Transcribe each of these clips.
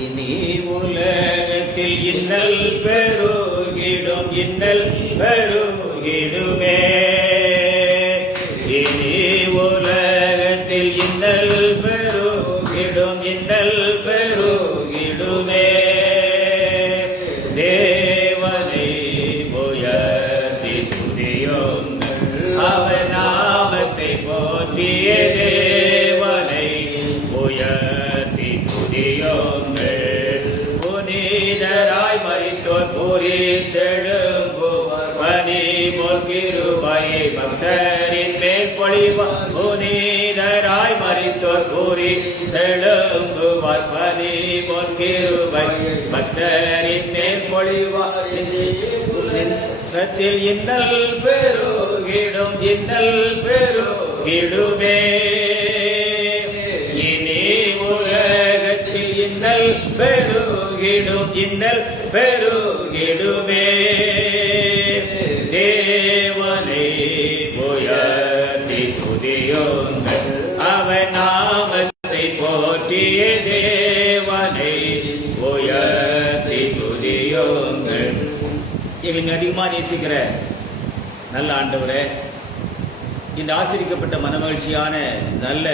இனி உலகத்தில் இன்னல் பெருகிடும் இன்னல் பெருகிடுமே. இனி உலகத்தில் இன்னல் பெருகிடும் இன்னல் பெருகிடுமே. தேவனை உயர்த்தி துதியுங்கள், அவர் நாமத்தை போற்றிய தேவனை உயர்த்தி துதியுங்கள். புனிதராய் மரித்தோர் பூரித்தெழும்புவார், பனி போல் கிருபையை பக்தரின் மேல் பொழிவார். புனிதராய் மரித்தோர் பூரித்தெழும்புவார், பனி போல் கிருபை பக்தரின் மேல் பொழிவார். சத்தில் இன்னல் பெருகிடும் இன்னல் பெருகிடுமே. இனி உலகத்தில் இன்னல் பெருகிடும் இன்னல் பெருகிடுமே. தேவனை உயர்த்தி துதியுங்கள், அவர் நாமத்தை போற்றிய தேவனை உயர்த்தி துதியுங்கள். எங்களுக்கு அதிகமாக நேசிக்கிற நல்ல ஆண்டவரே, இந்த ஆசிரிக்கப்பட்ட மனமகிழ்ச்சியான நல்ல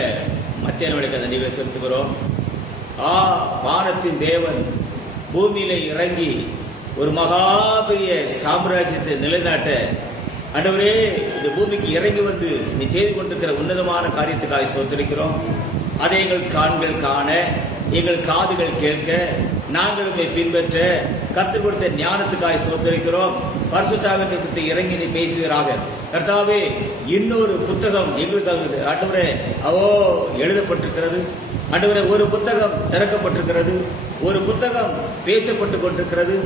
மத்திய நாளுக்கு நன்றிகளை செலுத்துகிறோம். வானத்தின் தேவன் பூமியில இறங்கி ஒரு மகாபெரிய சாம்ராஜ்யத்தை நிலைநாட்ட ஆண்டவரே இந்த பூமிக்கு இறங்கி வந்து நீ செய்து கொண்டிருக்கிற உன்னதமான காரியத்துக்காக ஸ்தோத்திரிக்கிறோம். அதை எங்கள் காண்கள் காண, எங்கள் காதுகள் கேட்க, நாங்களுமே பின்பற்ற கற்றுக் கொடுத்த ஞானத்துக்காக ஸ்தோத்திரிக்கிறோம். பரிசுத்தாவியத்தை குறித்து இறங்கி நீ பேசுகிறாக கர்த்தாவே. இன்னொரு புத்தகம் எங்களுக்காக ஆண்டவரே எழுதப்பட்டிருக்கிறது. ஆண்டவரே ஒரு புத்தகம் திறக்கப்பட்டிருக்கிறது, ஒரு புத்தகம் பேசப்பட்டு கொண்டிருக்கிறது,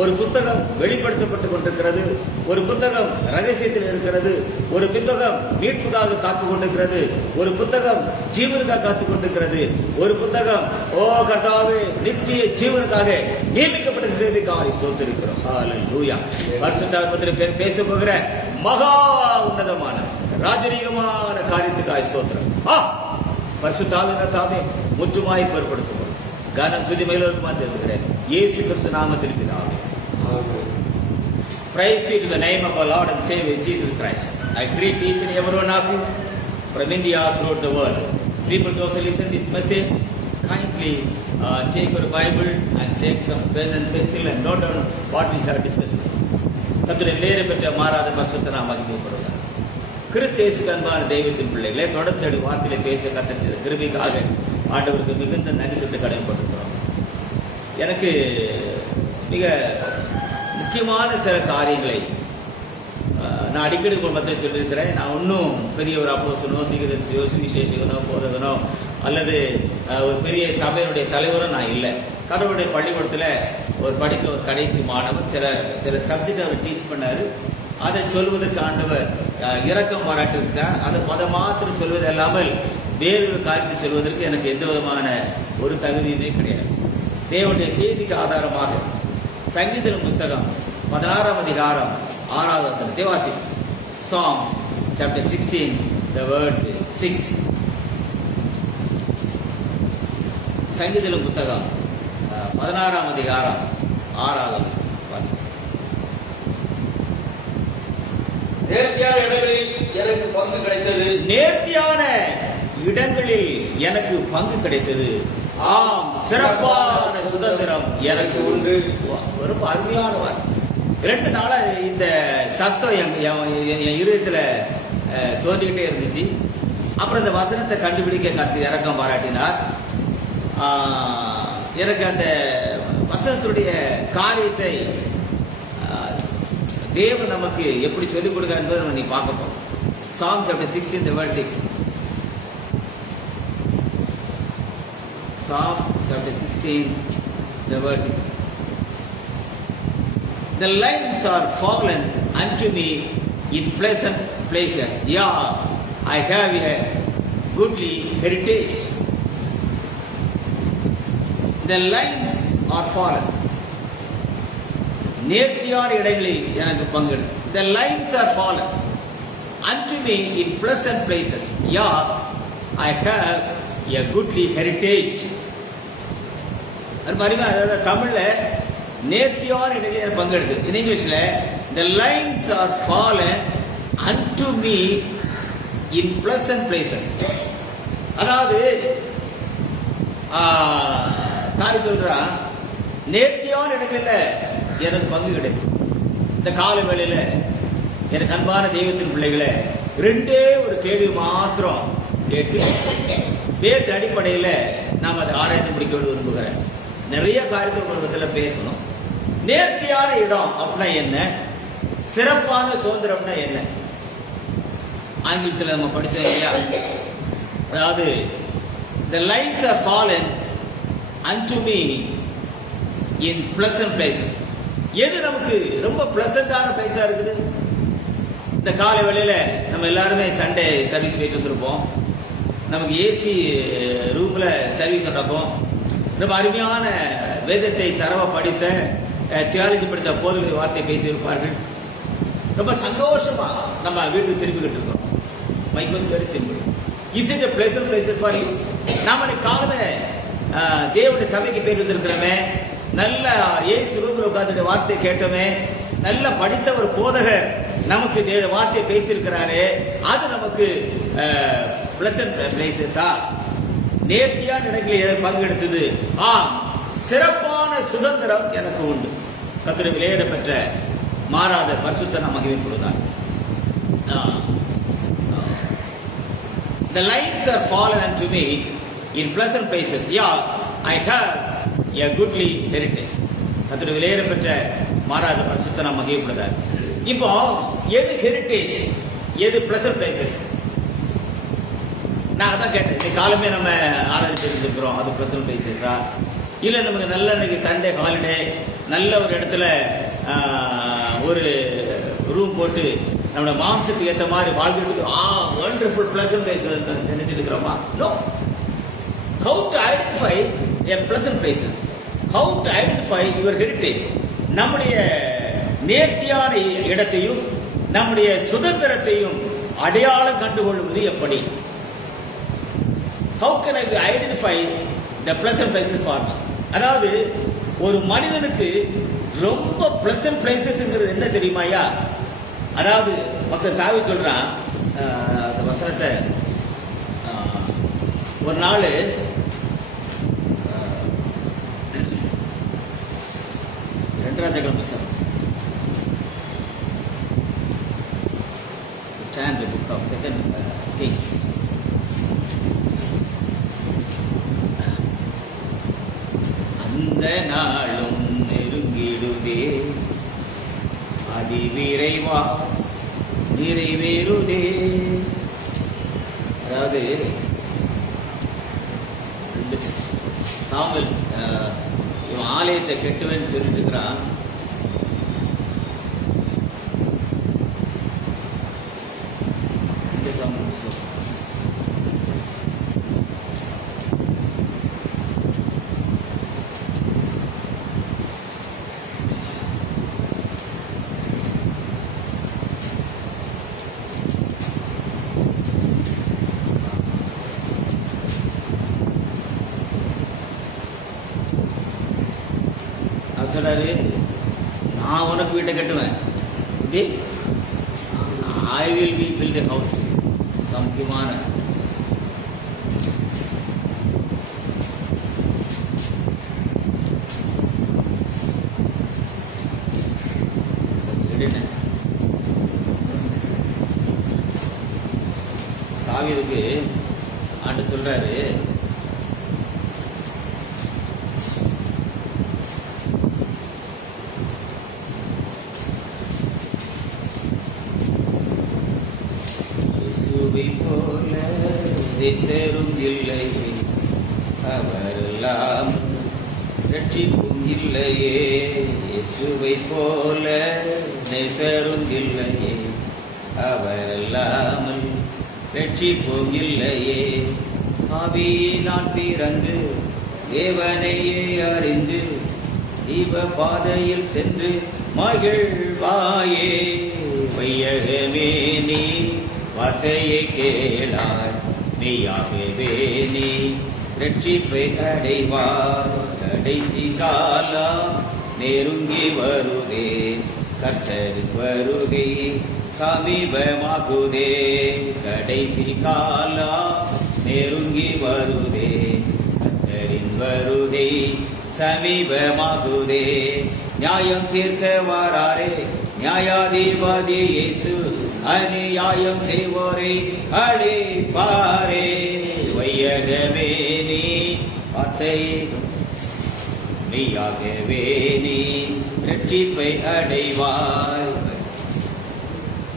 ஒரு புத்தகம் வெளிப்படுத்தப்பட்டு கொண்டிருக்கிறது, ஒரு புத்தகம் ரகசியத்தில் இருக்கிறது, ஒரு புத்தகம் மீட்புக்காக காத்து கொண்டிருக்கிறது, ஒரு புத்தகம் ஜீவனுக்காக காத்து கொண்டிருக்கிறது, ஒரு புத்தகம் கர்த்தாவே நித்திய ஜீவனுக்காக நியமிக்கப்பட்டிருக்கிறதுக்காக ஸ்தோத்திரிக்கிறோம். ஹல்லேலூயா. பரிசுத்தாவின் பேச போகிற மகா உன்னதமான ராஜரீகமான காரியத்துக்காக ஸ்தோத்திரம். பரிசுத்தாவினத்தாவே முற்றுமாய் பொருட்படுத்துவோம். கனம் துதி மேலோருக்குமா சேர்க்கிறேன் இயேசு கிறிஸ்து நாமத்தில் பிதாவே. Praise be to the name of our Lord and Savior Jesus Christ. I greet each and every one of you from India throughout the world. People, those who listen this message, kindly take your Bible and take some pen and pencil and note down what we have discussed. கர்த்தருடைய விலையேற பெற்ற மாறாத பரிசுத்த நாமம் மகிமைப்படுவதாக. கிறிஸ்து இயேசுவுக்கு அன்பான தெய்வத்தின் பிள்ளைகளே, தொடர்ந்து வார்த்தையில பேச கர்த்தர் செய்த கிருபைக்காக ஆண்டவருக்கு மிகுந்த நன்றி செலுத்த கடமைப்பட்டிருக்கிறோம். எனக்கு மிக முக்கியமான சில காரியங்களை நான் அடிக்கடி ஒரு மத்திய சொல்லியிருக்கிறேன். நான் இன்னும் பெரிய ஒரு அப்போஸ்தலனோ தீர்க்கதரிசியோ சுவிசேஷகனோ போதகனோ அல்லது ஒரு பெரிய சபையினுடைய தலைவரோ நான் இல்லை. கடவுளுடைய பள்ளிக்கூடத்தில் ஒரு படித்த ஒரு கடைசி மாணவன் சில சப்ஜெக்ட் அவர் டீச் பண்ணார். அதை சொல்வதற்கு ஆண்டவர் இரக்கம் பாராட்டிருக்கிறார். அதை மாத்திரம் சொல்வது இல்லாமல் வேறு ஒரு காரியத்தை சொல்வதற்கு எனக்கு எந்த விதமான ஒரு தகுதியுமே கிடையாது. தேவனுடைய செய்திக்கு ஆதாரமாக சங்கீதம் புஸ்தகம் 16ஆம் அதிகாரம் 6வது வசனத்தை வாசிப்போம். Psalm chapter 16 the verse 6. சங்கீதம் புத்தகம் 16ஆம் அதிகாரம் 6வது வசனம் வாசிப்போம். நேர்த்தியான இடங்களில் எனக்கு பங்கு கிடைத்தது. நேர்த்தியான இடங்களில் எனக்கு பங்கு கிடைத்தது. ஆம், சிறப்பான சுதந்திரம் எனக்கு உண்டு. ரொம்ப அருமையான வார்த்தை. 2 நாளா இந்த சத்தம் என் இருதயத்துல தோன்றிக்கிட்டே இருந்துச்சு. அப்புறம் இந்த வசனத்தை கண்டுபிடிக்க கர்த்தர் இரக்கம் பாராட்டினார். எனக்கு அந்த வசனத்துடைய காரியத்தை தேவன் நமக்கு எப்படி சொல்லிக் கொடுக்க என்பதை நம்ம நீ பார்க்கப்போம். Psalm chapter 16 the verse 6. Psalm chapter 16 the verse 6. The lines are fallen unto me in pleasant places. Yeah, I have a goodly heritage. The lines are fallen. நேர்த்தியான இடங்களில் எனக்கு பங்கு. The lines are fallen unto me in pleasant places. Yeah, I have a goodly heritage. அது மாதிரி அதாவது தமிழ்ல நேர்த்தியான இடங்களில் பங்கெடுத்து. இன் இங்கிலீஷ்ல the lines are fallen unto me in pleasant places. அதாவது தாய் சொல்றா, நேர்த்தியான இடங்களில் எனக்கு பங்கு கிடைக்கும். இந்த கால வேளையில எனக்கு அன்பான தெய்வத்தின் பிள்ளைகளை ரெண்டே ஒரு கேள்வி மாத்திரம் கேட்டு வேத அடிப்படையில் நாம் அதை ஆராய்ந்து முடிக்க விரும்புகிறேன். நிறைய காரியத்தை உங்கள் பேசணும். நேர்த்தியான இடம் அப்படின்னா என்ன, சிறப்பான சுதந்திரம்னா என்ன? ஆங்கிலத்தில் நம்ம படிச்சோம் இல்லையா? அதாவது the lines are fallen unto me in pleasant places. எது நமக்கு ரொம்ப பிளசண்டான பிளேஸா இருக்குது? இந்த காலை வேளையில நம்ம எல்லாருமே சண்டே சர்வீஸ் போயிட்டு வந்திருப்போம். நமக்கு ஏசி ரூம்ல சர்வீஸ் நடக்கும். ரொம்ப அருமையான வேதத்தை தரவ படித்த தியாலஜி படித்த போதகர் வார்த்தை பேசியிருப்பார்கள். ரொம்ப சந்தோஷமா நம்ம வீட்டுக்கு திரும்பிக்கிட்டு இருக்கோம். My was very simple. Is it a pleasant places for you? நாம காலமே தேவனுடைய சபைக்கு பேர் வந்திருக்கிறோமே, நல்ல ஏசு ரூம்ல உட்கார்ந்து வார்த்தை கேட்டோமே, நல்ல படித்த ஒரு போதகர் நமக்கு வார்த்தை பேசியிருக்கிறாரு, அது நமக்கு பிளசன்ட் பிளேசஸா? நேர்த்தியான இடங்களில் பங்கெடுத்தது. சிறப்பான சுதந்திரம் எனக்கு உண்டு. கர்த்தருடைய விலையிடப்பெற்ற மாறாத பரிசுத்த நாம் மகிமைப்படுவதால். The lines are fallen unto me in pleasant places. Yeah, I have a goodly heritage. கர்த்தருடைய விலையிடப்பெற்ற மாறாத பரிசுத்த நாம் மகிமைப்படுவதால். இப்போ எது ஹெரிட்டேஜ், எது பிளசன்ட் பிளேசஸ்? நான் அதான் கேட்டேன். இந்த காலமே நம்ம ஆராய்ச்சிருக்கிறோம், அது பிளசன்ட் பிளேசஸா இல்லை நமக்கு நல்ல இன்னைக்கு சண்டே ஹாலிடே நல்ல ஒரு இடத்துல ஒரு ரூம் போட்டு நம்மளோட மாம்சத்துக்கு ஏற்ற மாதிரி வாழ்ந்துட்டு வண்டர்ஃபுல் பிளசன்ட் பிளேஸ் நினைச்சிட்டு இருக்கிறோமா? No. How to identify a pleasant places, how to identify your heritage? நம்முடைய நேர்த்தியான இடத்தையும் நம்முடைய சுதந்திரத்தையும் அடையாளம் கண்டுகொள்வது எப்படி? How can I identify the pleasant places for me? அதாவது ஒரு மனிதனுக்கு ரொம்ப pleasant placesங்கிறது என்ன தெரியுமாயா? அதாவது பக்தர் தாவி சொல்றான், அந்த வசனத்தை ஒரு நாள் ரெண்டாம் ஜெகலம் புத்தகம், turn the book of Second Kings. அந்த நாளும் நெருங்கிடுதே, அதிவிரைவா நிறைவேறுதே. அதாவது சாமுவேல் இவன் ஆலயத்தை கெட்டுவேன்னு சொல்லிட்டு இருக்கிறான். சொல்றாரு, நான் உனக்கு வீட்டை கட்டுவேன், I will be build a house. முக்கியமான தாவீதுக்கு ஆண்டு சொல்றாரு, போல சேரும் இல்லை, அவரெல்லாம் ரட்சிப்பும் இல்லையே. இயேசுவை போல நேசரும் இல்லையே, அவரெல்லாமல் ரட்சிப்பும் இல்லையே. ஆவியே நான் பிறந்து தேவனையே அறிந்து தீப பாதையில் சென்று மகிழ்வாயே. வையகமே நீ வார்த்தையை கேளாய், மெய்யாகவே நீ ரட்சிப்பை அடைவார். கடைசி காலம் நெருங்கி வருதே, கர்த்தரின் வருகை சமீபமாகுதே. கடைசி காலம் நெருங்கி வருதே, கர்த்தரின் வருகை சமீபமாகுதே. நியாயம் தீர்க்க வாராரே நியாயாதிபதி இயேசு, அநியாயம் செய்வோரை அழிப்பாரே. வையகமே நீ வார்த்தை மெய்யாகவே நீ ரட்சிப்பை அடைவாய்.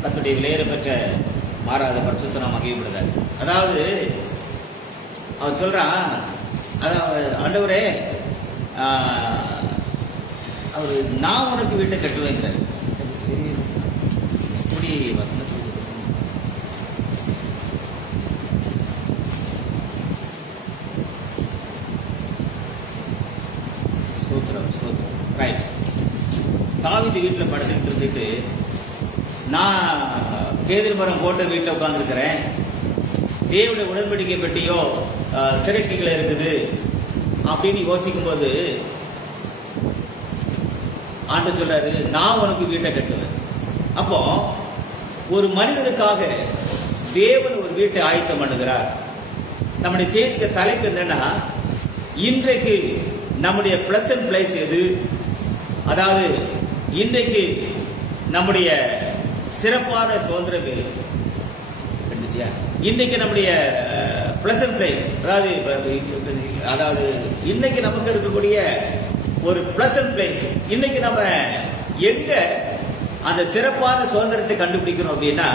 கர்த்தருடைய விலையேற பெற்ற மாறாத பரிசுத்த நாம் மகிழ்ப்படுதார். அதாவது அவன் சொல்றான், அதாவது ஆண்டவரே அவர் நான் உனக்கு வீட்டை கட்டுவேங்கிறார். எப்படி வசனம் ரைட். தாவீது வீட்டில் படுத்துக்கிட்டு இருந்துட்டு, நான் கேதுரு மரம் போட்ட வீட்டில் உட்காந்துருக்கிறேன், தேவனுடைய உடன்படிக்கை பெட்டியோ திரைக்கீழே இருக்குது அப்படின்னு யோசிக்கும் போது ஆண்டவர் சொல்றாரு, நான் உனக்கு வீட்டை கட்டுவேன். அப்போ ஒரு மனிதனுக்காக தேவன் ஒரு வீட்டை ஆயத்தம் பண்ணுகிறார். நம்முடைய செய்திக்கு தலைப்பு என்னன்னா, இன்றைக்கு நம்முடைய பிளசன்ட் பிளேஸ் எது? அதாவது இன்றைக்கு நம்முடைய சிறப்பான சுதந்திரம் எது? இன்னைக்கு நம்முடைய பிளசன்ட் பிளேஸ், அதாவது இன்னைக்கு நமக்கு இருக்கக்கூடிய ஒரு பிளசன்ட் பிளேஸ், இன்னைக்கு நம்ம எங்க அந்த சிறப்பான சுதந்திரத்தை கண்டுபிடிக்கணும் அப்படின்னா,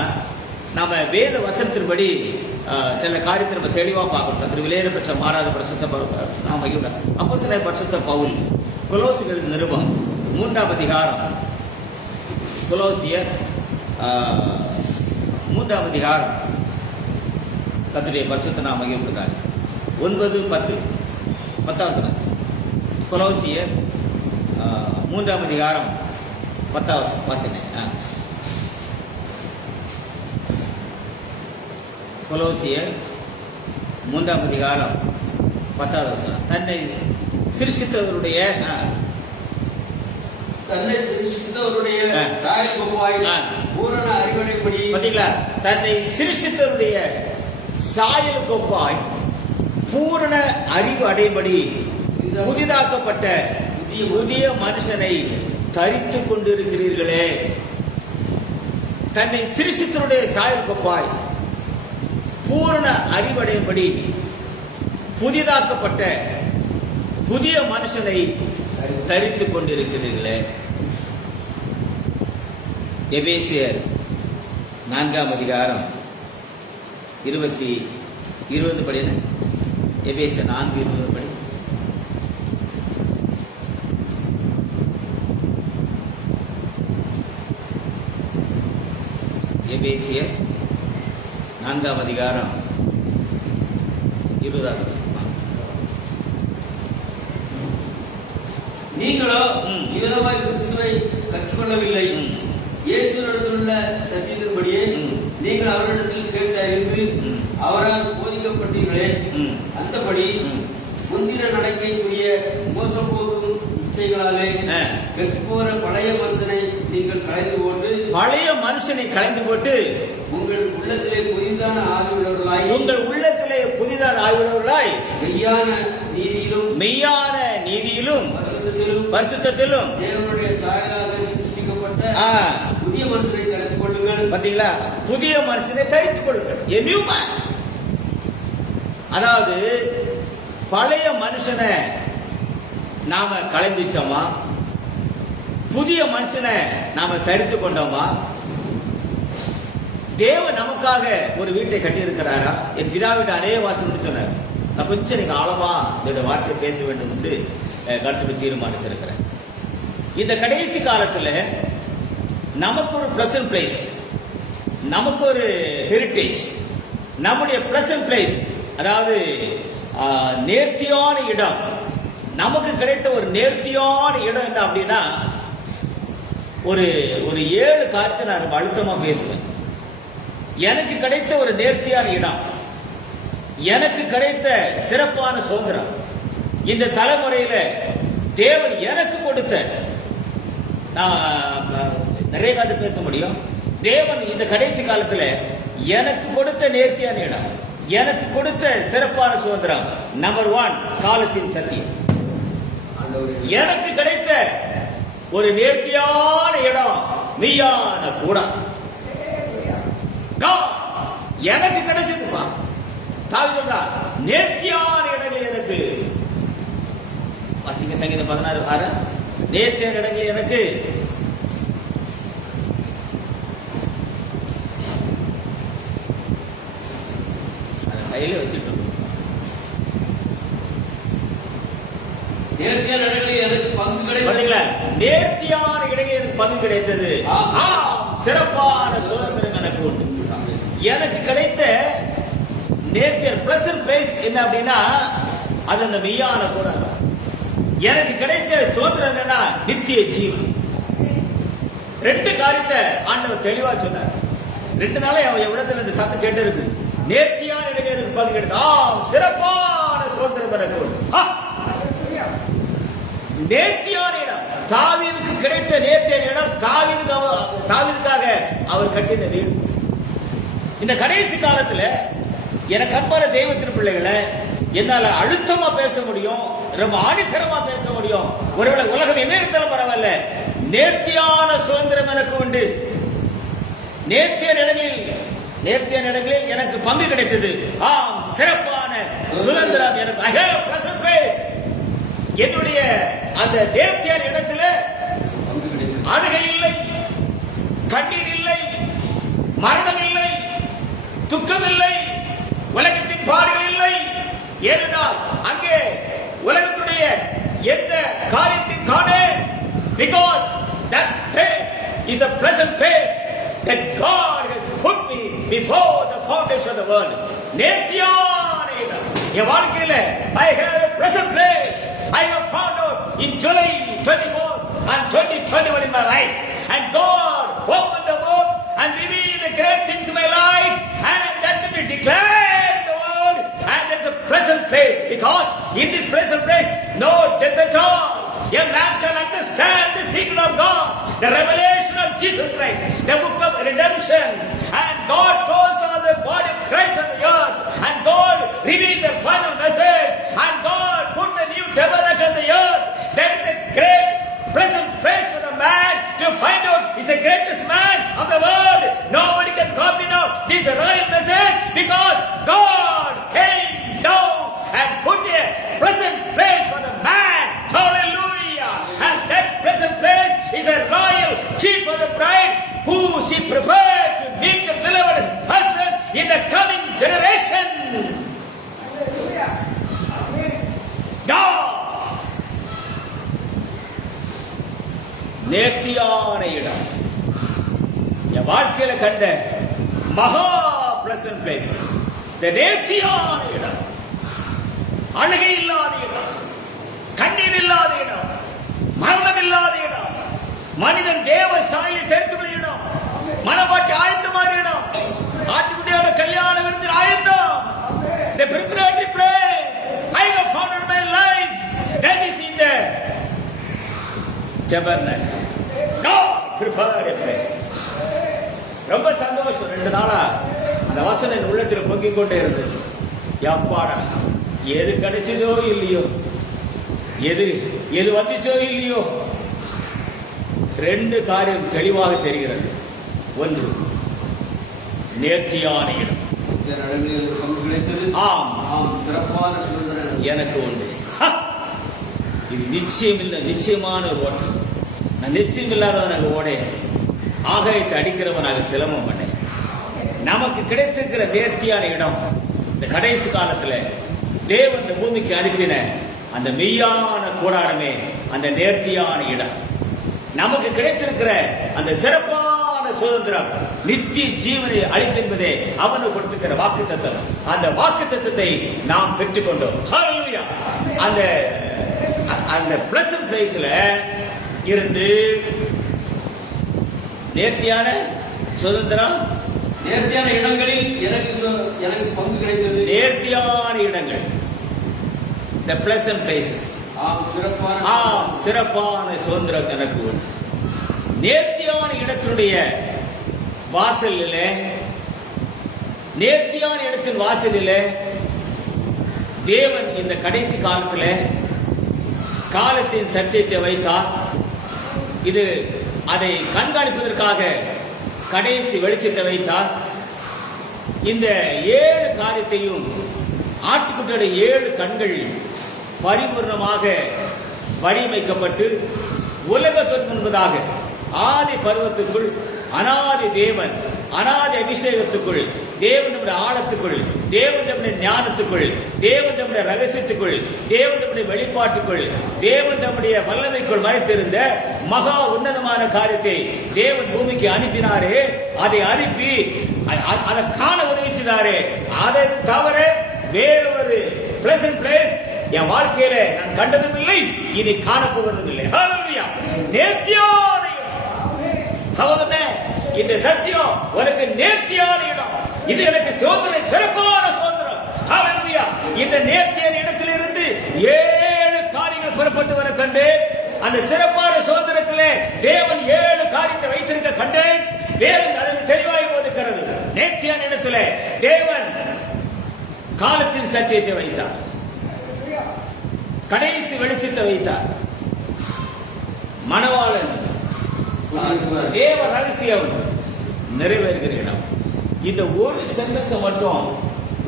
நம்ம வேத வசனத்தின்படி சில காரியத்தை நம்ம தெளிவாக பார்க்கணும். அதில் விலையேற பெற்ற மாறாத பரிசுத்த நாம் அப்போஸ்தலர் பரிசுத்த பவுல் கொலோசியர் நிருபம் 3ஆம் அதிகாரம், கொலோசியர் 3ஆம் அதிகாரம், கர்த்தருடைய பரிசுத்த நாமம் மகிமைப்படுவதாக. 9-10 10 கொலோசியர் 3ஆம் அதிகாரம் 10 வாசனை. கொலோசியர் 3ஆம் அதிகாரம் 10 தன்னை சிருஷ்டித்தவருடைய சாயல் கொப்பாய் பூரண அறிவடைப்படி, பாத்தீங்களா? தன்னை சிருஷ்டித்தவருடைய சாயல் கொப்பாய் பூரண அறிவு அடைபடி புதிதாக்கப்பட்ட புதிய மனுஷனை தரித்து கொண்டிருக்கிறீர்களே. தன்னை சிருஷ்டித்தவருடைய சாயல் கொப்பாய் பூரண அறிவடையும்படி புதிதாக்கப்பட்ட புதிய மனுஷனை தரித்து கொண்டிருக்கிறீர்களே. எபேசியர் 4ஆம் அதிகாரம் 20 படி. எபேசியர் 4:20 படி. எபேசியர் 4ஆம் அதிகாரம் 20 நீங்களோ இவ்விதமாய் கிறிஸ்துவை கற்றுக்கொள்ளவில்லை. இயேசுவினிடத்திலுள்ள சத்தியத்தின்படியே நீங்கள் அவரிடத்தில் கேட்டு அறிந்து அவரால் போதிக்கப்பட்டீர்களே, அந்தபடி முந்தின நடக்கைக்குரிய மோசம் போக்கும் இச்சைகளாலே கெட்டுப்போற பழைய மனுஷனை நீங்கள் களைந்து போட்டு உங்கள் உள்ளத்திலே புதிதான ஆய்வுள்ளவர்களாய் மெய்யான நீதியிலும் பரிசுத்தத்திலும் தேவனுடைய சாயலாக சிருஷ்டிக்கப்பட்ட புதிய மனுஷனை தரித்துக் கொள்ளுங்கள். பாத்தீங்களா? புதிய மனுஷனை தரித்துக் கொள்ளுங்கள். அதாவது பழைய மனுஷனை நாம கலந்துச்சோமா? புதிய மனுஷனை நாம தரித்து கொண்டோமா? தேவன் நமக்காக ஒரு வீட்டை கட்டியிருக்கிறாரா? என் பிதாவிட்ட அநேக வாசல் சொன்னார். நான் கொஞ்சம் நீங்க ஆழமா இந்த வார்த்தை பேச வேண்டும் என்று கருத்து தீர்மானித்திருக்கிறேன். இந்த கடைசி காலத்துல நமக்கு ஒரு பிளசன்ட் பிளேஸ், நமக்கு ஒரு ஹெரிட்டேஜ், நம்முடைய பிளசன்ட் பிளேஸ், அதாவது நேர்த்தியான இடம், நமக்கு கிடைத்த ஒரு நேர்த்தியான இடம் என்ன அப்படின்னா, ஒரு 7 காரியத்தை நான் அழுத்தமா பேசுவேன். எனக்கு கிடைத்த ஒரு நேர்த்தியான இடம் எனக்கு கிடைத்த சிறப்பான சுதந்திரம், இந்த தலைமுறையில தேவன் எனக்கு கொடுத்த, நான் நிறைய காலத்து பேச முடியும். தேவன் இந்த கடைசி காலத்துல எனக்கு கொடுத்த நேர்த்தியான இடம், எனக்கு கொடுத்த சிறப்பான சுதந்திரம். நம்பர் 1, காலத்தின் சத்தியம். எனக்கு கிடைத்த ஒரு நேர்த்தியான இடம், மெய்யான கூடம். எனக்கு கிடைச்சதுப்பா. தாவீது சொல்றார், நேர்த்தியான இடங்கள் எனக்கு. வாசிங்க சங்கீதம் 16:6. நேர்த்தியான இடங்கள் எனக்கு. கையில வச்சுட்டு நேர்த்தியான இடங்களில் எனக்கு பங்கு கிடைத்தது. நேர்த்தியான இடங்களில் எனக்கு பங்கு கிடைத்தது. சிறப்பான சுதந்திரம் எனக்கு உண்டு. எனக்கு கிடைத்த நேர்த்தியான பிளசன்ட் பிளேஸ் என்ன அப்படின்னா, அது அந்த மெய்யான கூடம். எனக்கு கிடைச்ச சுதந்திரம் என்னன்னா நித்திய ஜீவன். 2 காரியத்தை ஆண்டவர் தெளிவா சொன்னார். 2 நாளே அவன் எவ்வளவு இந்த சத்தம் கேட்டு இருக்கு. நேர்த்தியான இடங்களில் எனக்கு பங்கு கிடைத்தது. சிறப்பான சுதந்திரம் எனக்கு உண்டு. நேர்த்தியான இடம், தாவீதுக்கு கிடைத்த நேர்த்தியான இடம். தாவீதுக்காக அவர் கட்டின வீடு. இந்த கடைசி காலத்துல எனக்கு அன்பான தெய்வத்தின் பிள்ளைகளை, என்னால அழுத்தமா பேச முடியும், ரொம்ப ஆணித்தரமா பேச முடியும். ஒருவேளை உலகம் எங்க இருந்தாலும் பரவாயில்ல, நேர்த்தியான சுதந்திரம் எனக்கு உண்டு. நேர்த்தியான இடங்களில் எனக்கு பங்கு கிடைத்தது. சிறப்பான சுதந்திரம் எனக்கு. என்னுடைய அந்த நேர்த்தியான இடத்துல அழுகை இல்லை, கண்ணீர் இல்லை, மரணம் இல்லை, துக்கம் இல்லை, உலகத்தின் பாடுகள் இல்லை. ஏனென்றால் அங்கே உலகத்துடைய எந்த காரியத்தின் காணேன். Because that place is a pleasant place that God has put me before the foundation of the world. நேர்த்தியான இடம் என் வாழ்க்கையில I have a pleasant place. I have found out in July 24 and 2021 in my life, and God opened the book and revealed the great things in my life, and that will be declared in the world. And there is a pleasant place, because in this pleasant place no death at all. A man can understand the secret of God, the revelation of Jesus Christ, the book of redemption, and God chose all the body of Christ on the earth, and God revealed the final message, and God put the new tabernacle on the earth. There is a great pleasant place for the man to find out he's the greatest man of the world. Nobody can copy now this royal message, because God came down and put a pleasant place for the man. Hallelujah! And that pleasant place is a royal seat for the bride, who she prepared to meet the beloved husband in the coming generation. God. நேர்த்தியான இடம் என் வாழ்க்கையில கண்ட மகா pleasant place. நேர்த்தியான இடம், அழுகை இல்லாத இடம், கண்ணீர் இல்லாத இடம், மரணம் இல்லாத இடம், மனிதன் தேவ சாயலை தெரிந்துள்ள இடம், மனவாட்டி ஆயத்தமான இடம், ஆட்டுக்குட்டியோட கல்யாண விருந்தின் ஆயத்தம். The preparatory place I have found in my life, that is in the tabernacle. God prepared a place. ரொம்ப சந்தோஷம். 2 நாளா அந்த வசனம் என் உள்ளத்தில் பொங்கிக் கொண்டே இருந்தது. எப்பாடா, எது கிடைச்சதோ இல்லையோ, எது வந்துச்சோ இல்லையோ, 2 காரியம் தெளிவாக தெரிகிறது. 1, நேர்த்தியான இடம். சிறப்பான சுதந்திரம் எனக்கு உண்டு. இது நிச்சயமான ஒரு ஓட்டம். நான் நிச்சயம் இல்லாதவனாக ஓடேன், ஆகாயத்தை அடிக்கிறவனாக சிலம்பம் பண்ணேன். நமக்கு கிடைத்திருக்கிற நேர்த்தியான இடம், இந்த கடைசி காலத்துல தேவன் இந்த பூமிக்கு அனுப்பின அந்த மெய்யான கூடாரமே அந்த நேர்த்தியான இடம். நமக்கு கிடைத்திருக்கிற அந்த சிறப்பான சுதந்திரம், நித்திய ஜீவனை அளிப்பென்பதே அவனுக்கு கொடுத்திருக்கிற வாக்கு தத்துவம். அந்த வாக்கு தத்துவத்தை நாம் பெற்றுக்கொண்டோம். ஹல்லேலூயா. அந்த பிளசன்ட் பிளேஸ்ல இருந்து நேர்த்தியான சுதந்திரம், நேர்த்தியான இடங்களில் எனக்கு பங்கு கிடைத்தது. நேர்த்தியான இடங்கள், the pleasant places. சிறப்பான சுதந்திரம் எனக்கு உண்டு. நேர்த்தியான இடத்தினுடைய வாசலிலே, நேர்த்தியான இடத்தின் வாசலிலே தேவன் இந்த கடைசி காலத்தில் காலத்தின் சத்தியத்தை வைத்தார். இது அதை கண்காணிப்பதற்காக கடைசி வெளிச்சத்தை வைத்தார். இந்த 7 காரியத்தையும் ஆட்டுக்குட்டியோட 7 கண்கள் பரிபூர்ணமாக வடிவமைக்கப்பட்டு உலக தோற்றம் என்பதாக ஆதி பருவத்துக்குள் அனாதி தேவன், அனாதி அபிஷேகத்துக்குள், தேவன் நம்முடைய ஆழத்துக்குள், தேவன் நம்முடைய ஞானத்துக்குள், தேவன் நம்முடைய ரகசியத்துக்குள், தேவன் நம்முடைய வெளிப்பாட்டுக்குள், தேவன் நம்முடைய வல்லமைக்குள் மறைத்திருந்த மகா உன்னதமான காரியத்தை தேவன் பூமிக்கு அனுப்பினாரே. அதை அனுப்பி அதை காண உதவி செய்தாரே. அதை தவிர வேறு ஒரு பிளசன்ட் பிளேஸ் என் வாழ்க்கையில நான் கண்டதும் இல்லை, இனி காணப்போவதும் இல்லை. ஹல்லேலூயா. நேர்த்தியான சகோதரனே, இந்த சத்தியம் உனக்கு நேர்த்தியான இடம். இது எனக்கு சுதந்திரம், சிறப்பான சுதந்திரம். ஹல்லேலூயா. இந்த நேர்த்தியான இடத்திலிருந்து 7 காரியங்கள் புறப்பட்டு வர கண்டேன். அந்த சிறப்பான சுதந்திரத்திலே தேவன் 7 காரியத்தை வைத்திருக்க கண்டேன். வேதம் அதற்கு தெளிவாக போதிக்கிறது. நேர்த்தியான இடத்திலே தேவன் காலத்தின் சத்தியத்தை வைத்தார், கடைசி வெளிச்சத்தை வைத்தார். மணவாளன் தேவ ரகசியம் நிறைவேறுகிற இடம். இந்த ஒரு சென்டென்ஸ் மட்டும்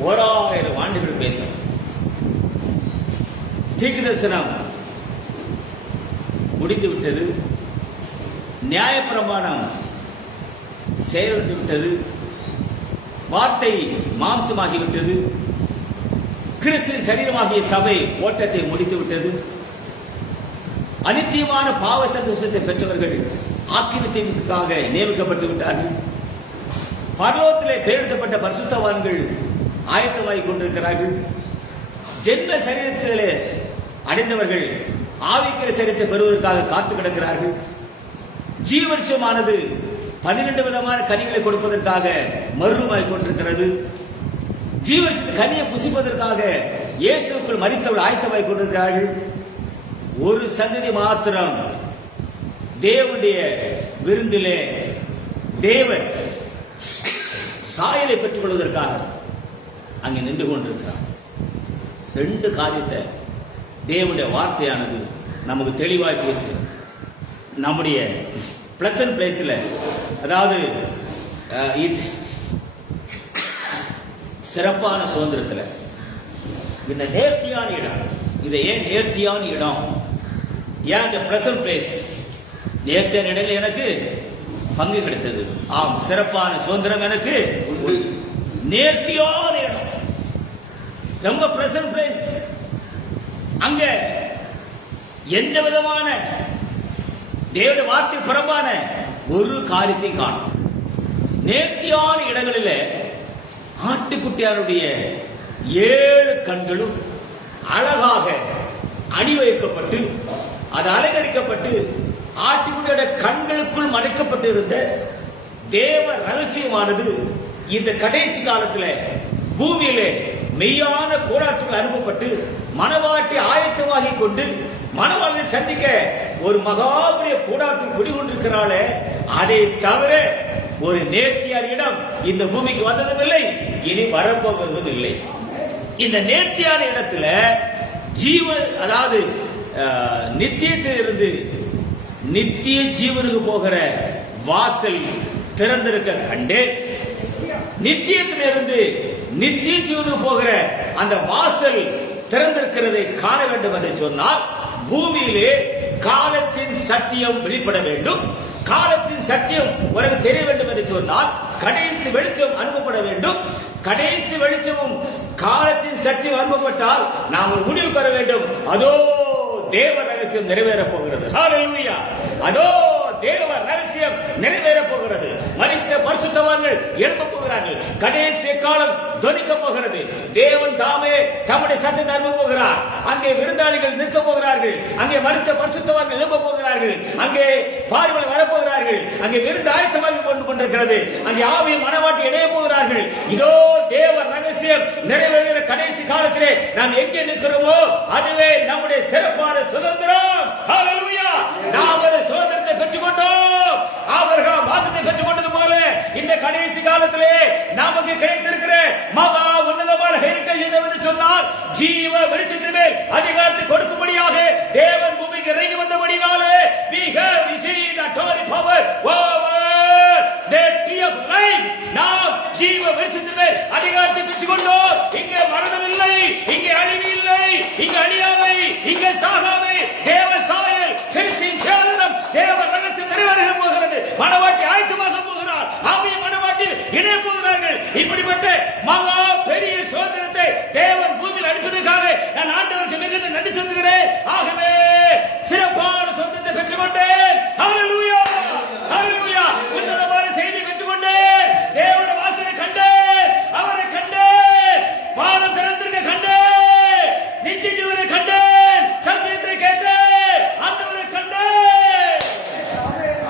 1000 ஆண்டுகள் பேசும். தீர்க்கதரிசனம் முடிந்து விட்டது, நியாயப்பிரமாணம் செயல்பட்டு விட்டது, வார்த்தை மாம்சமாகிவிட்டது, கிறிஸ்துவின் சரீரமாகிய சபை ஓட்டத்தை முடித்து விட்டது. அனித்தியமான பாவ சந்தோஷத்தை பெற்றவர்கள் ஆக்கிரமிப்புக்காக நியமிக்கப்பட்டு விட்டார்கள். பரலோகத்திலே பெயரெடுக்கப்பட்ட பரிசுத்தவான்கள் ஆயத்தமாகிக் கொண்டிருக்கிறார்கள். ஜென்ம சரீரத்திலே அடைந்தவர்கள் ஆவிக்கிற சரீரத்தை பெறுவதற்காக காத்து கிடக்கிறார்கள். ஜீவவிருட்சமானது 12 விதமான கனிகளை கொடுப்பதற்காக மறுரூபமாகிக் கொண்டிருக்கிறது. ஜீவவிருட்ச கனியை புசிப்பதற்காக இயேசுக்குள் மரித்தவர்கள் ஆயத்தமாகிக் கொண்டிருக்கிறார்கள். ஒரு சந்ததி மாத்திரம் தேவனுடைய விருந்திலே தேவன் சாயலை பெற்றுக் கொள்வதற்காக அங்கே நின்று கொண்டிருக்கிறார். 2 காரியத்தை தேவனுடைய வார்த்தையானது நமக்கு தெளிவாய் பேசு. நம்முடைய பிளசன்ட் பிளேஸ்ல, அதாவது சிறப்பான சுதந்திரத்தில் இந்த நேர்த்தியான இடம். இதை ஏன் நேர்த்தியான இடம், ஏன் இந்த பிளசன்ட் பிளேஸ், நேர்த்தியான இடங்கள் எனக்கு பங்கு கிடைத்தது. ஆம், சிறப்பான சுதந்திரம் எனக்கு நேர்த்தியான இடம், ரொம்ப பிளசன்ட் பிளேஸ். அங்க எந்த விதமான தேவனுடைய வார்த்தை புறம்பான ஒரு காரியத்தை காணும். நேர்த்தியான இடங்களில் ஆட்டுக்குட்டியாருடைய 7 கண்களும் அழகாக அணிவகுக்கப்பட்டு அது அலங்கரிக்கப்பட்டு ஆட்டுக்குட்டியோட கண்களுக்குள் மறைக்கப்பட்டு இருந்த தேவ ரகசியமானது இந்த கடைசி காலத்தில் பூமியிலே மெய்யான கூடாரத்துக்கு அனுப்பப்பட்டு மணவாட்டி ஆயத்தமாகி கொண்டு மணவாளனை சந்திக்க ஒரு மகாபெரிய கூடாரத்தில் குடிகொண்டிருக்கிறாளே, அதை தவிர ஒரு நேர்த்தியான இடம் இந்த பூமிக்கு வந்ததும் இல்லை, இனி வரப்போகிறதும் இல்லை. இந்த நேர்த்தியான இடத்துல அதாவது நித்தியத்திலிருந்து நித்திய ஜீவனுக்கு போகிற வாசல் திறந்திருக்க கண்டு, நித்தியத்திலிருந்து நித்திய ஜீவனுக்கு போகிற அந்த வாசல் திறந்திருக்கிறதை காண வேண்டும் என்று சொன்னால் பூமியிலே காலத்தின் சத்தியம் வெளிப்பட வேண்டும். காலத்தின் சத்தியம் உனக்கு தெரிய வேண்டும் என்று சொன்னால் கடைசி வெளிச்சம் அனுப்பப்பட வேண்டும். கடைசி வெளிச்சமும் காலத்தின் சத்தியம் அனுப்பப்பட்டால் நாம் ஒரு முடிவு பெற வேண்டும். அதோ தேவ ரகசியம் நிறைவேற போகிறது. ஹல்லேலூயா. அதோ தேவ ரகசியம் நிறைவேற போகிறது. மரித்த பரிசுத்தவான்கள் எழும்ப போகிறார்கள். கடைசி காலம் தொனிக்க போகிறது. தேவன் தாமே தம்முடைய சத்தத்தை அனுப்ப போகிறார். அங்கே விருந்தாளிகள் நிற்க போகிறார்கள். அங்கே மரித்த பரிசுத்தவான்கள் எழும்ப போகிறார்கள். அங்கே பார்வைகள் வரப்போகிறார்கள். அங்கே விருந்து ஆயத்தமாகி கொண்டிருக்கிறது. அங்கே ஆவியும் மனவாட்டி இணைய போகிறார்கள். இதோ தேவ ரகசியம் நிறைவேறுகிற கடைசி காலத்திலே நாம் எங்கே நிற்கிறோமோ அதுவே நம்முடைய சிறப்பான சுதந்திரம். ஹல்லேலூயா! நாம் அந்த சுதந்திரத்தை பெற்றுக்கொண்டோம். ஆபிரகாம் வாக்குத்தை பெற்றுக்கொண்டது போல இந்த கடைசி காலத்திலே நமக்கு கிடைத்திருக்கிற மகா உன்னதமான ஹெரிட்டேஜ் என்னவென்று சொன்னால் ஜீவ வெளிச்சத்தின் மேல் அதிகாரத்தை கொடுக்கும்படியாக தேவன் பூமிக்கு இறங்கி வந்தபடினாலே we have received authority power over the tree of life. நாம் ஜீவ வெளிச்சத்தின் மேல் அதிகாரத்தை பெற்றுக்கொண்டோம். இங்கே மரணம் இல்லை, இங்கே அழிவு இல்லை, இங்கே அழியாமை, இங்கே சாகாமை, தேவ சாயல் கிறிஸ்துவின் சேதனம் தேவ ரகசியம் நிறைவேற போகிறது. மனவாட்டி ஆயத்தமாக போகிறார். ஆவிய மனவாட்டி இணைய போகிறார்கள். இப்படிப்பட்ட மகா பெரிய சுதந்திரத்தை தேவன் பூமியில் அனுப்பியதற்காக நான் ஆண்டவருக்கு மிகுந்த நன்றி செலுத்துகிறேன். ஆகவே சிறப்பான சுதந்திரத்தை பெற்றுக்கொண்டேன். ஹல்லேலூயா! ஹல்லேலூயா! உன்னதமான செய்தியை பெற்றுக்கொண்டேன். தேவனுடைய வாசனை கண்டேன். அவரை கண்டேன். வானம் திறந்திருக்க கண்டேன். நித்திய ஜீவனை கண்டேன். சத்தியத்தை கேட்டேன். ஆண்டவரை கண்டேன்.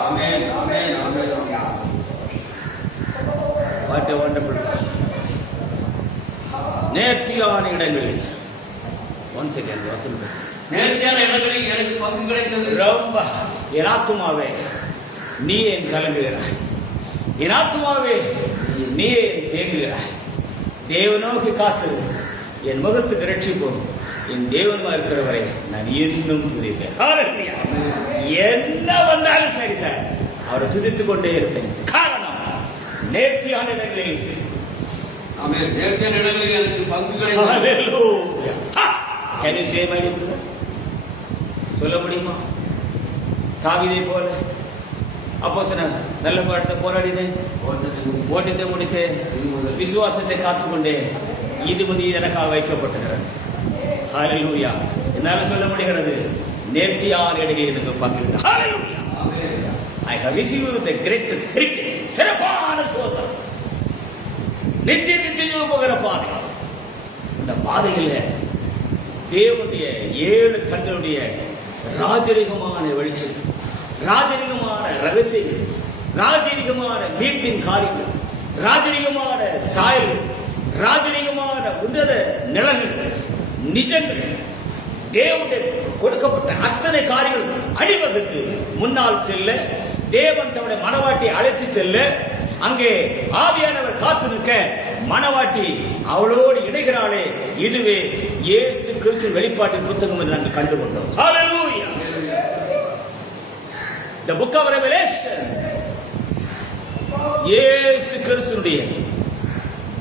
ஆமென், ஆமென், ஆமென். What a wonderful God. நேர்த்தியான இடங்களில் ஒன் செகண்ட் வசனம் நேர்த்தியான இடங்களில் எனக்கு பங்கு கிடைத்தது. ரொம்ப என் ஆத்துமாவே நீ ஏன் கலங்குகிறாய்? என் ஆத்துமாவே நீ ஏன் தேங்குகிறாய்? தேவனோக்கி காத்தது என் முகத்துக்கு ரட்சிப்போம். என் தேவன்மா இருக்கிறவரை நான் இன்னும் துதிப்பேன். ஹல்லேலூயா! என்ன வந்தாலும் சரி சார், அவரை துதித்துக் கொண்டே இருப்பேன். காரணம் நேர்த்தியான இடங்களில். ஆமென். நேர்த்தியான இடங்களில் எனக்கு பங்கு கிடைத்தது. ஹல்லேலூயா! Can you say my dear brother? சொல்ல முடியுமா? தாவீதை போல அப்போஸ்தலன் நல்ல பாடத்தை போராடினேன், ஓட்டத்தை முடித்தேன், விசுவாசத்தை காத்துக்கொண்டேன், இதுமதி எனக்காக வைக்கப்பட்டிருக்கிறது. ஹல்லேலூயா! என்னால சொல்ல முடிகிறது, நேர்த்தியான இடங்களில் எனக்கு பங்கு. ஹல்லேலூயா! I have received the greatest heritage. சிறப்பான சுதந்திரம். நித்திய போகிற பாதை. இந்த பாதையில தேவனுடைய 7 கண்களுடைய ராஜரிகமான வெளிச்சம், ராஜரிகமான ரகசியங்கள், ராஜரிகமான மீட்பின் காரியங்கள், ராஜரிகமான சாயல்கள், ராஜரிகமான உன்னத நிலங்கள், நிஜங்கள், தேவனுடைய கொடுக்கப்பட்ட அத்தனை காரியங்கள் அணிவகுத்து முன்னால் செல்ல, தேவன் தம்முடைய மனவாட்டியை அழைத்து செல்ல, அங்கே ஆவியானவர் காத்து நிற்க, மனவாட்டி அவளோடு இணைகிறாளே, இதுவே இயேசு கிறிஸ்து வெளிப்பாட்டின் புத்தகம் என்று நாங்கள் கண்டுகொண்டோம். ஹல்லேலூயா! The book of Revelation, இயேசு கிறிஸ்துடைய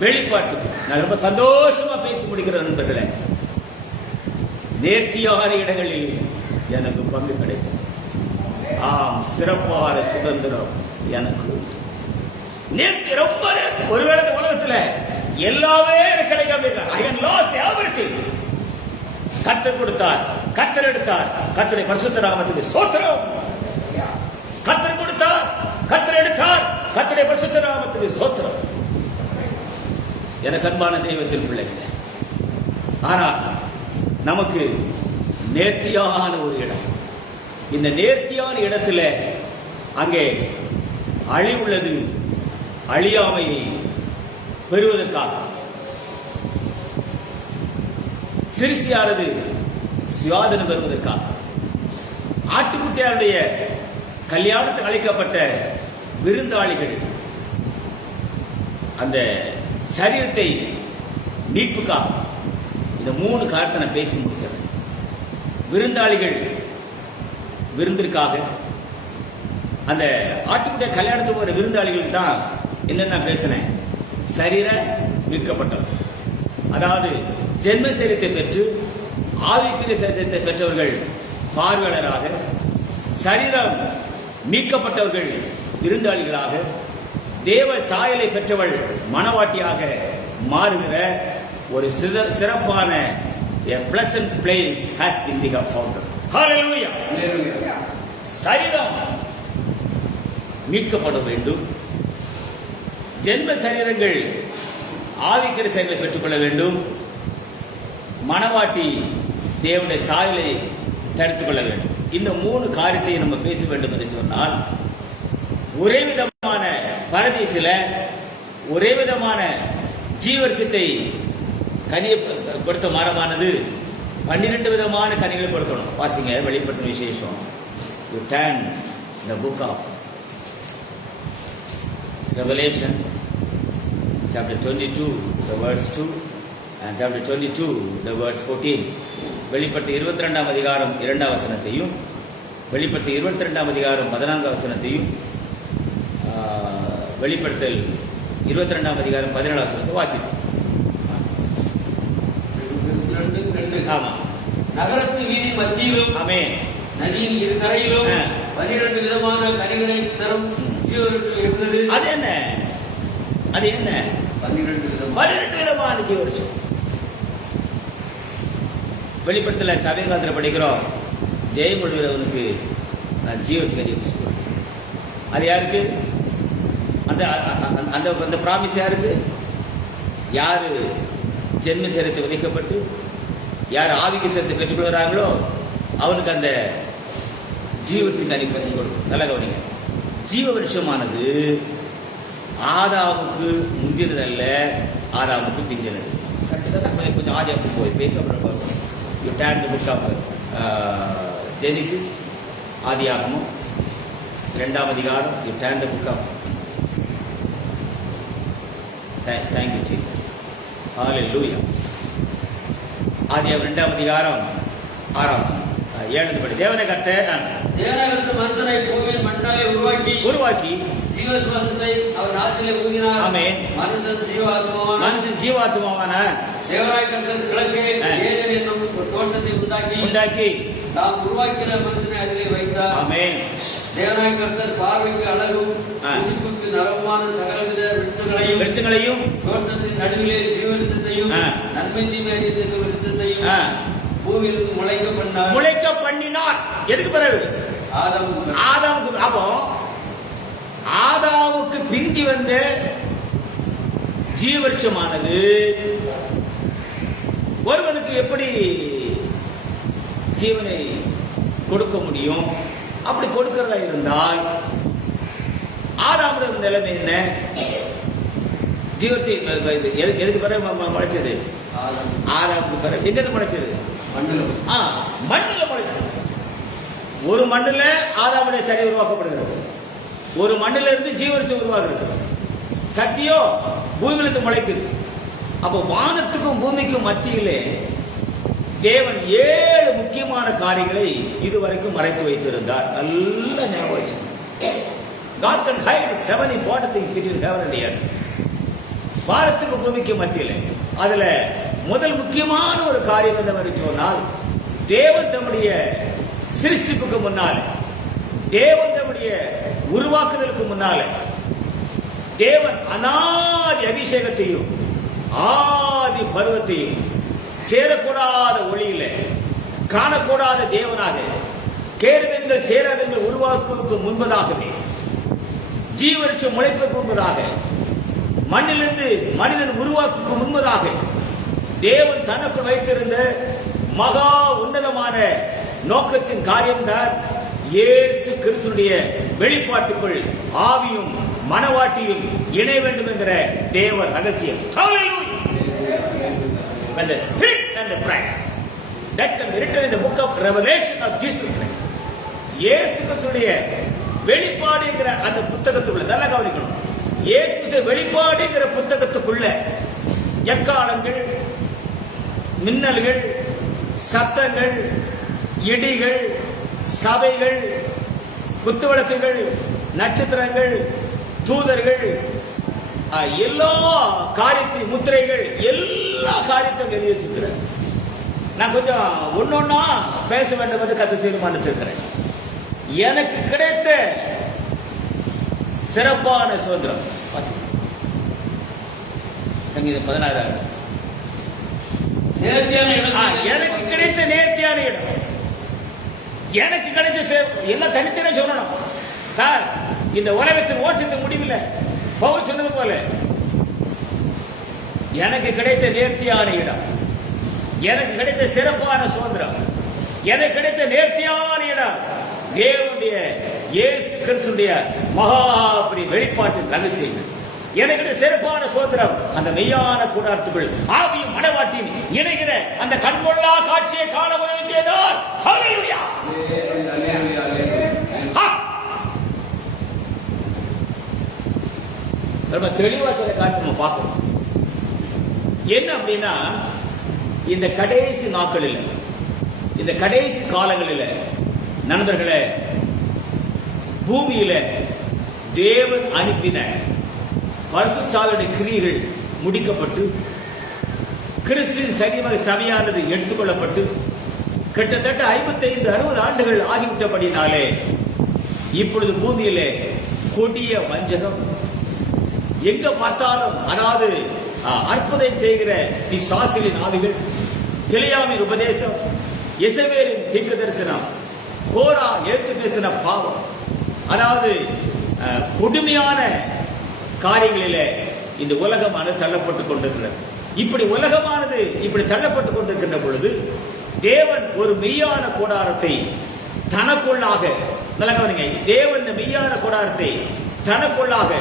வெளிப்பாட்டுக்கு நான் ரொம்ப சந்தோஷமா பேசி முடிக்கிறேன் நண்பர்களே. நேர்த்தியான இடங்களில் எனக்கு பங்கு கிடைத்தது. ஆம், சிறப்பான சுதந்திரம் எனக்கு உண்டு. நேர்த்தி ரொம்ப நேர்த்தி. ஒருவேளை இந்த உலகத்துல எல்லாமே எனக்கு கிடைக்காம I can lose everything. கர்த்தர் கொடுத்தார், கர்த்தர் எடுத்தார், கர்த்தருடைய பரிசுத்த நாமத்துக்கு ஸ்தோத்திரம். கர்த்தர் கொடுத்தார், கர்த்தர் எடுத்தார், கர்த்தருடைய பரிசுத்த நாமத்துக்கு ஸ்தோத்திரம். எனக்கு அன்பான தெய்வத்தின் பிள்ளைகளே, ஆனால் நமக்கு நேர்த்தியான ஒரு இடம். இந்த நேர்த்தியான இடத்துல அங்கே அழிவுள்ளது, அழியாமையை பெறுவதற்காக சிருஷ்டியானது சுயாதனம் பெறுவதற்காக ஆட்டுக்குட்டியாருடைய கல்யாணத்துக்கு அழைக்கப்பட்ட விருந்தாளிகள் அந்த சரீரத்தை மீட்புக்காக இந்த 3 காரியத்தை நான் பேசி முடிச்சேன். விருந்தாளிகள் விருந்திற்காக, அந்த ஆட்டுக்குட்டிய கல்யாணத்துக்கு ஒரு விருந்தாளிகளுக்கு தான் என்ன நான் பேசினேன், சரீர மீட்கப்பட்டவர். அதாவது ஜென்ம சரீரத்தை பெற்று ஆவிக்குரிய சரீரத்தை பெற்றவர்கள் பார்வையாளராக, சரீரம் மீட்கப்பட்டவர்கள் விருந்தாளிகளாக, தேவ சாயலை பெற்றவள் மனவாட்டியாக மாறுகிற ஒரு சிறப்பான a pleasant place has been found. Hallelujah! Hallelujah! சரீரம் மீட்கப்பட வேண்டும். ஜென்ம சரீரங்கள் ஆவிக்கிற சரீரங்களை பெற்றுக்கொள்ள வேண்டும். மணவாட்டி தேவனுடைய சாயலை தரித்துக் கொள்ள வேண்டும். இந்த 3 காரியத்தை நம்ம பேச வேண்டும் என்று சொன்னால், ஒரே விதமான பரதீசில ஒரே விதமான ஜீவரசத்தை கனியை கொடுத்த மரமானது 12 விதமான கனிகளை கொடுக்கணும். வாசிங்க, வெளிப்படுத்தின விசேஷம். You turn the book of Revelation chapter 22 the verse 2 and chapter 22 the verse 14. வெளிப்படுத்தி 22ஆம் அதிகாரம் 2ஆம் வசனத்தையும், வெளிப்படுத்தி 22ஆம் அதிகாரம் 14ஆம் வசனத்தையும், வெளிப்படுத்தல் 22ஆம் அதிகாரம் 17ஆம் வசனத்தை வாசிப்போம். ஆமா. நகரத்து வீதி மத்தியிலும், ஆமென், நதியின் இரு கரையிலும் 12 விதமான கனிகளை தரும் ஜீவவிருட்சம் இருந்தது. அது என்ன? அது என்ன? 12 விதமான ஜீவவிருட்சம். வெளிப்படுத்தல சபைகாலத்தில் படிக்கிறோம், ஜெயம் கொள்கிறவனுக்கு நான் ஜீவவிருட்சம். அது யாருக்கு? அந்த அந்த அந்த பிராமிஸ் யாருக்கு? யாரு ஜென்ம சேரத்தை விதைக்கப்பட்டு யார் ஆவிக்கு சேர்த்து பெற்றுக்கொள்கிறாங்களோ அவனுக்கு அந்த ஜீவத்தின் கனி பற்றி கொடுக்கும். நல்ல கவனிங்க, ஜீவ விருட்சமானது ஆதாமுக்கு முந்தினதல்ல, ஆதாமுக்கு பிந்தினது. கொஞ்சம் ஆதியாமுக்கு போய் பேச்சு அப்புறம் பார்க்கணும். You turn the book of Genesis, ஆதியாகமம் 2ஆம் அதிகாரம். You turn the book of thank you Jesus, hallelujah. ஆதியாகமம் 2ஆம் அதிகாரம் 6ஆம் வசனம் 7 படி. தேவனை கர்த்தர் மனுஷனை பூமியின் மண்ணாலே உருவாக்கி ஜீவ சுவாசத்தை அவர் நாசிலே ஊதினார். ஆமென். மனுஷன் ஜீவாத்மாவான தேவனாய் கர்த்தர் கிழக்கே ஏதேன் என்னும் ஒரு தோட்டத்தை உண்டாக்கி தாம் உருவாக்கின மனுஷனை அதிலே வைத்தார். ஆமென். தேவனாய் கர்த்தர் பார்வைக்கு அழகும் புசிப்புக்கு நரமான சகலவித விருட்சங்களையும் தோட்டத்தின் நடுவிலே ஜீவ விருட்சத்தையும் நன்மை தீமை அறியத்தக்க விருட்சத்தையும் பூமியில் முளைக்க பண்ணினார். எதுக்கு பிறகு? ஆதாமுக்கு. அப்போ ஆதாமுக்கு பிந்தி வந்த ஜீவவிருட்சமானது ஒருவனுக்கு எப்படி ஜீவனை கொடுக்க முடியும்? அப்படி கொடுக்கிறதா இருந்தால் ஆதாமுடைய நிலைமை என்ன? ஜீவவிருட்சம் எதுக்கு பிறகு முளைச்சது? ஆதாமுக்கு பிறகு எங்க முளைச்சது? மண்ணுல முளைச்சது. ஒரு மண்ணுல ஆதாமுடைய சரி உருவாக்கப்படுகிறது, ஒரு மண்ணுல இருந்து ஜீவவிருட்சம் உருவாகிறது. சத்தியோ பூமியிலிருந்து முளைக்குது. அப்போ வானத்துக்கும் பூமிக்கும் மத்தியிலே தேவன் 7 முக்கியமான காரியங்களை இதுவரைக்கும் மறைத்து வைத்திருந்தார். நல்ல ஞாபகம். God can hide 7 important things between heaven and earth. வானத்துக்கும் பூமிக்கும் மத்தியிலே அதுல முதல் முக்கியமான ஒரு காரியம் என்னவென்று சொன்னால், தேவன் தம்முடைய சிருஷ்டிப்புக்கு முன்னாலே, தேவன் தம்முடைய உருவாக்குதலுக்கு முன்னாலே, தேவன் அநாதி அபிஷேகத்தையும் ஆதி பருவத்தையும் சேரக்கூடாத ஒளியில காணக்கூடாத தேவனாக கேருபீன்கள் சேராபீன்கள் உருவாக்குவதற்கு முன்பதாகவே, ஜீவவிருட்சம் முளைப்பதற்கு முன்பதாக, மண்ணிலிருந்து மனிதன் உருவாக்குவதற்கு முன்பதாக தேவன் தனக்குள் வைத்திருந்த மகா உன்னதமான நோக்கத்தின் காரியம்தான் இயேசு கிறிஸ்துடைய வெளிப்பாட்டுக்குள் ஆவியும் மனவாட்டியும் இணைய வேண்டும் என்கிற தேவ ரகசியம். When the spirit and the bride that can be written in the book of Revelation of Jesus Christ, இயேசு கிறிஸ்துடைய வெளிப்பாடுங்கிற அந்த புத்தகத்துக்குள்ள நல்லா கவனிக்கணும். இயேசு வெளிப்பாடுங்கிற புத்தகத்துக்குள்ள எக்காலங்கள், மின்னல்கள், சத்தங்கள், இடிகள், சபைகள், குத்துவிளக்குகள், நட்சத்திரங்கள், தூதர்கள், எல்லா காரியத்தின் முத்திரைகள், எல்லா காரியத்தையும் எழுதி வச்சிருக்கிறேன். நான் கொஞ்சம் ஒன்னொன்னா பேச வேண்டும் என்று கத்து தீர்மானித்திருக்கிறேன். எனக்கு கிடைத்த சிறப்பான சுதந்திரம். சங்கீதம் 16. எனக்கு கிடைத்த நேர்த்தியான இடம், எனக்கு கிடைச்ச எல்லாம் தனித்தனே சொல்லணும் சார். இந்த உலகத்தின் ஓட்டத்தின் முடிவில் பவுல் சொன்னது போல எனக்கு கிடைத்த நேர்த்தியான இடம், எனக்கு கிடைத்த சிறப்பான சுதந்திரம், எனக்கு கிடைத்த நேர்த்தியான இடம் தேவனுடைய இயேசு கிறிஸ்துடைய மகாபரி வெளிப்பாட்டின் ரகசியங்கள். எனக்கு கிடைத்த சிறப்பான சுதந்திரம் அந்த மெய்யான கூடாரத்துக்குள் ஆவியும் மனவாட்டியும் இணைகிற அந்த கண்கொள்ளா காட்சியை காண உதவி செய்தார். ஹல்லேலூயா. ரொம்ப தெளிவா சில காட்சி நம்ம பார்க்கணும். என்ன அப்படின்னா, இந்த கடைசி நாட்களில், இந்த கடைசி காலங்களில் நண்பர்களே, பூமியில தேவன் அனுப்பின பரிசுத்த ஆவியுடைய கிரியைகள் முடிக்கப்பட்டு கிறிஸ்துவின் சபையானது எடுத்துக்கொள்ளப்பட்டு கிட்டத்தட்ட 55-60 ஆண்டுகள் ஆகிவிட்டபடினாலே இப்பொழுது பூமியிலே கொடிய வஞ்சகம், எங்க பார்த்தாலும், அதாவது அற்புதம் செய்கிற பிசாசுகளின் ஆவிகள், பிலேயாமின் உபதேசம், எசபேலின் தீர்க்க தரிசனம், கோரா ஏத்து பேசின பாவம், அதாவது கொடுமையான காரியங்களிலே இந்த உலகமானது தள்ளப்பட்டுக் கொண்டிருக்கிறது. இப்படி உலகமானது இப்படி தள்ளப்பட்டுக் கொண்டிருக்கின்ற பொழுது தேவன் ஒரு மெய்யான கூடாரத்தை தனக்குள்ளாக, நல்ல கவனிங்க, தேவன் இந்த மெய்யான கூடாரத்தை தனக்குள்ளாக